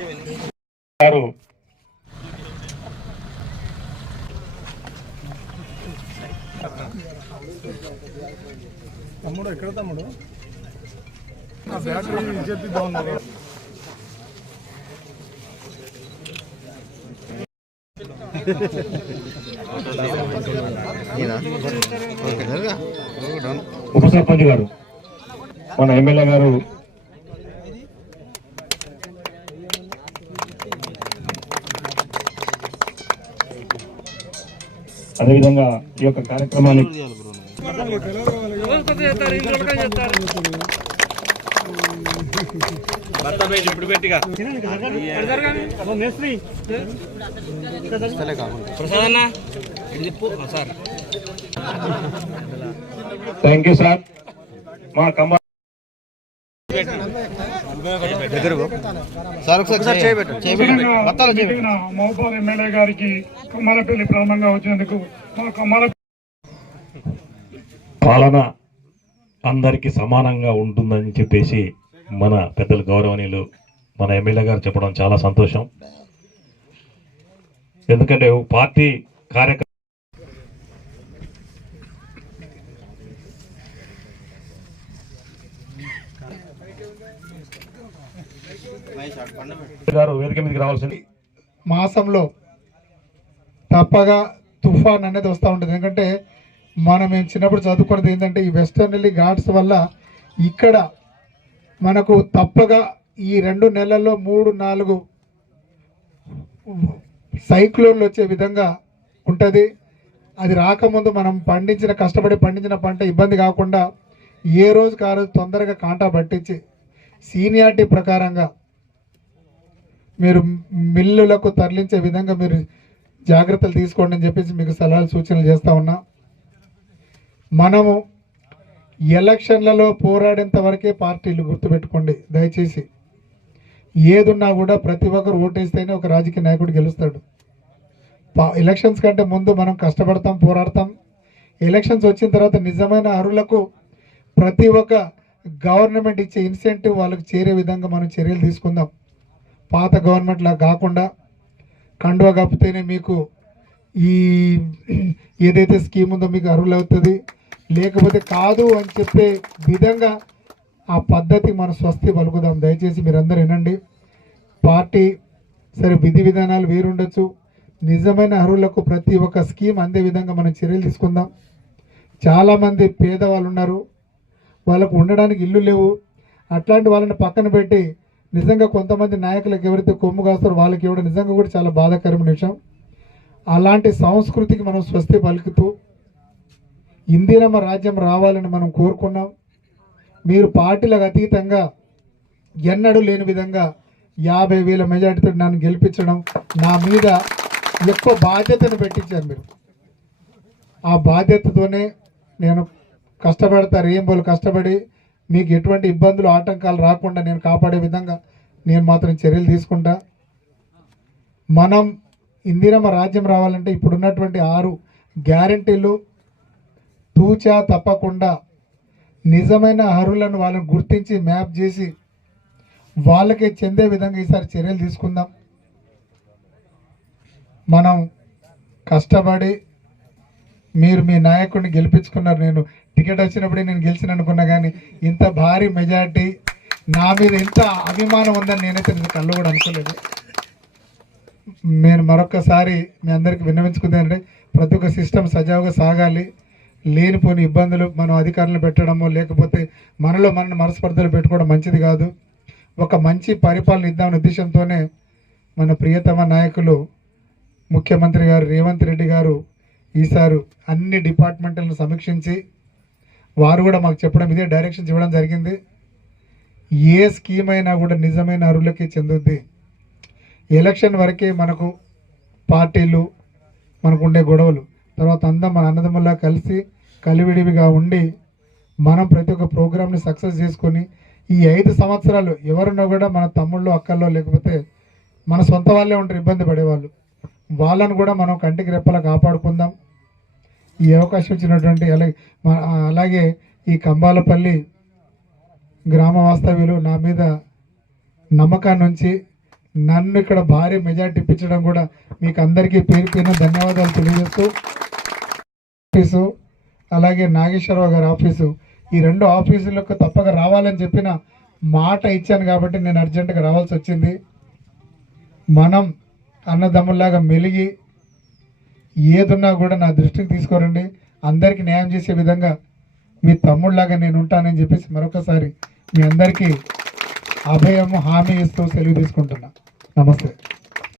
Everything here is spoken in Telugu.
గారు. తమ్ముడు ఎక్కడ తమ్ముడు? ఆ బ్యాటరీ చెప్పిద్దాం అన్నారు. ఉప సర్పంచ్ గారు మన ఎమ్మెల్యే గారు అదేవిధంగా ఈ యొక్క కార్యక్రమాన్ని థ్యాంక్ యూ సార్ మా కమ్మ మహబూబ్ ఎమ్మెల్యే గారికి కమ్మాలపల్లి ప్రారంభంగా వచ్చినందుకు మా కమ్మాల పాలన అందరికీ సమానంగా ఉంటుందని చెప్పేసి మన పెద్దలు గౌరవనీయులు మన ఎమ్మెల్యే గారు చెప్పడం చాలా సంతోషం. ఎందుకంటే పార్టీ కార్యక్రమం గారు వేదిక మీదకి రావాల్సింది. మాసంలో తప్పగా తుఫాన్ అనేది వస్తూ ఉంటుంది. ఎందుకంటే మనం మేము చిన్నప్పుడు చదువుకున్నది ఏంటంటే ఈ వెస్టర్న్ వెళ్ళి ఘాట్స్ వల్ల ఇక్కడ మనకు తప్పగా ఈ రెండు నెలల్లో మూడు నాలుగు సైక్లోన్లు వచ్చే విధంగా ఉంటుంది. అది రాకముందు మనం పండించిన కష్టపడి పండించిన పంట ఇబ్బంది కాకుండా ఏ రోజుకు ఆ రోజు తొందరగా కాంటా పట్టించి సీనియారిటీ ప్రకారంగా మీరు మిల్లులకు తరలించే విధంగా మీరు జాగ్రత్తలు తీసుకోండి అని చెప్పేసి మీకు సలహాలు సూచనలు చేస్తా ఉన్నా. మనము ఎలక్షన్లలో పోరాడేంత వరకే పార్టీలు గుర్తుపెట్టుకోండి దయచేసి. ఏదున్నా కూడా ప్రతి ఒక్కరు ఓటేస్తేనే ఒక రాజకీయ నాయకుడు గెలుస్తాడు. ఎలక్షన్స్ కంటే ముందు మనం కష్టపడతాం పోరాడతాం. ఎలక్షన్స్ వచ్చిన తర్వాత నిజమైన అరులకు ప్రతి ఒక్క గవర్నమెంట్ ఇచ్చే ఇన్సెంటివ్ వాళ్ళకి చేరే విధంగా మనం చర్యలు తీసుకుందాం. పాత గవర్నమెంట్లా కాకుండా కండువా కప్పితేనే మీకు ఈ ఏదైతే స్కీమ్ ఉందో మీకు అర్హులు అవుతుంది. లేకపోతే కాదు అని చెప్పే విధంగా ఆ పద్ధతి మనం స్వస్తి పలుకుదాం. దయచేసి మీరందరూ వినండి. పార్టీ సరే విధి విధానాలు వేరుండొచ్చు. నిజమైన అర్హులకు ప్రతి ఒక్క స్కీమ్ అందే విధంగా మనం చర్యలు తీసుకుందాం. చాలామంది పేదవాళ్ళు ఉన్నారు. వాళ్ళకు ఉండడానికి ఇల్లు లేవు. అట్లాంటి వాళ్ళని పక్కన పెట్టి నిజంగా కొంతమంది నాయకులకు ఎవరైతే కొమ్ము కాస్తారో వాళ్ళకి ఇవ్వడం నిజంగా కూడా చాలా బాధాకరమైన విషయం. అలాంటి సంస్కృతికి మనం స్వస్తి పలుకుతూ ఇందిరమ్మ రాజ్యం రావాలని మనం కోరుకున్నాం. మీరు పార్టీలకు అతీతంగా ఎన్నడూ లేని విధంగా యాభై వేల మెజార్టీతో నన్ను గెలిపించడం నా మీద ఎక్కువ బాధ్యతను పెట్టించారు మీరు. ఆ బాధ్యతతోనే నేను కష్టపడతా రేంబోలు కష్టపడి మీకు ఎటువంటి ఇబ్బందులు ఆటంకాలు రాకుండా నేను కాపాడే విధంగా నేను మాత్రం చర్యలు తీసుకుంటా. మనం ఇందిరమ్మ రాజ్యం రావాలంటే ఇప్పుడున్నటువంటి ఆరు గ్యారంటీలు తూచా తప్పకుండా నిజమైన అర్హులను వాళ్ళని గుర్తించి మ్యాప్ చేసి వాళ్ళకే చెందే విధంగా ఈసారి చర్యలు తీసుకుందాం. మనం కష్టపడి మీరు మీ నాయకుడిని గెలిపించుకున్నారు. నేను టికెట్ వచ్చినప్పుడే నేను గెలిచిన అనుకున్నా కానీ ఇంత భారీ మెజారిటీ నా మీద ఇంత అభిమానం ఉందని నేనైతే నిజ కళ్ళు కూడా అనుకోలేదు. నేను మరొకసారి మీ అందరికి విన్నవించుకుందంటే ప్రతి ఒక్క సిస్టమ్ సజావుగా సాగాలి. లేనిపోని ఇబ్బందులు మనం అధికారులను పెట్టడము లేకపోతే మనలో మన మనస్పర్ధలు పెట్టుకోవడం మంచిది కాదు. ఒక మంచి పరిపాలన ఇద్దామనే ఉద్దేశంతోనే మన ప్రియతమ నాయకులు ముఖ్యమంత్రి గారు రేవంత్ రెడ్డి గారు ఈసారి అన్ని డిపార్ట్మెంట్లను సమీక్షించి వారు కూడా మాకు చెప్పడం ఇదే డైరెక్షన్స్ ఇవ్వడం జరిగింది. ఏ స్కీమ్ అయినా కూడా నిజమైన అరువులకి చెందుద్ది. ఎలక్షన్ వరకే మనకు పార్టీలు మనకు ఉండే గొడవలు తర్వాత అందరం మన అన్నదమ్ముల్లా కలిసి కలివిడివిగా ఉండి మనం ప్రతి ఒక్క ప్రోగ్రామ్ని సక్సెస్ చేసుకొని ఈ ఐదు సంవత్సరాలు ఎవరున్నా కూడా మన తమ్ముళ్ళు అక్కల్లో లేకపోతే మన సొంత వాళ్ళే ఉంటారు ఇబ్బంది పడేవాళ్ళు. వాళ్ళను కూడా మనం కంటికి రెప్పలా కాపాడుకుందాం. ఈ అవకాశం ఇచ్చినటువంటి అలాగే అలాగే ఈ కంబాలపల్లి గ్రామ వాస్తవ్యులు నా మీద నమ్మకాన్ని ఉంచి నన్ను ఇక్కడ భారీ మెజార్టీ ఇప్పించడం కూడా మీకు అందరికీ పేరు పైన ధన్యవాదాలు తెలియజేస్తూ ఆఫీసు అలాగే నాగేశ్వరరావు గారి ఆఫీసు. ఈ రెండు ఆఫీసులకు తప్పక రావాలని చెప్పిన మాట ఇచ్చాను కాబట్టి నేను అర్జెంటుగా రావాల్సి వచ్చింది. మనం అన్నదమ్ముల్లాగా మెలిగి ఏదున్నా కూడా నా దృష్టికి తీసుకోరండి. అందరికీ న్యాయం చేసే విధంగా మీ తమ్ముళ్ళలాగా నేను ఉంటానని చెప్పేసి మరొకసారి మీ అందరికీ అభయము హామీ ఇస్తూ సెలవు తీసుకుంటున్నా. నమస్తే.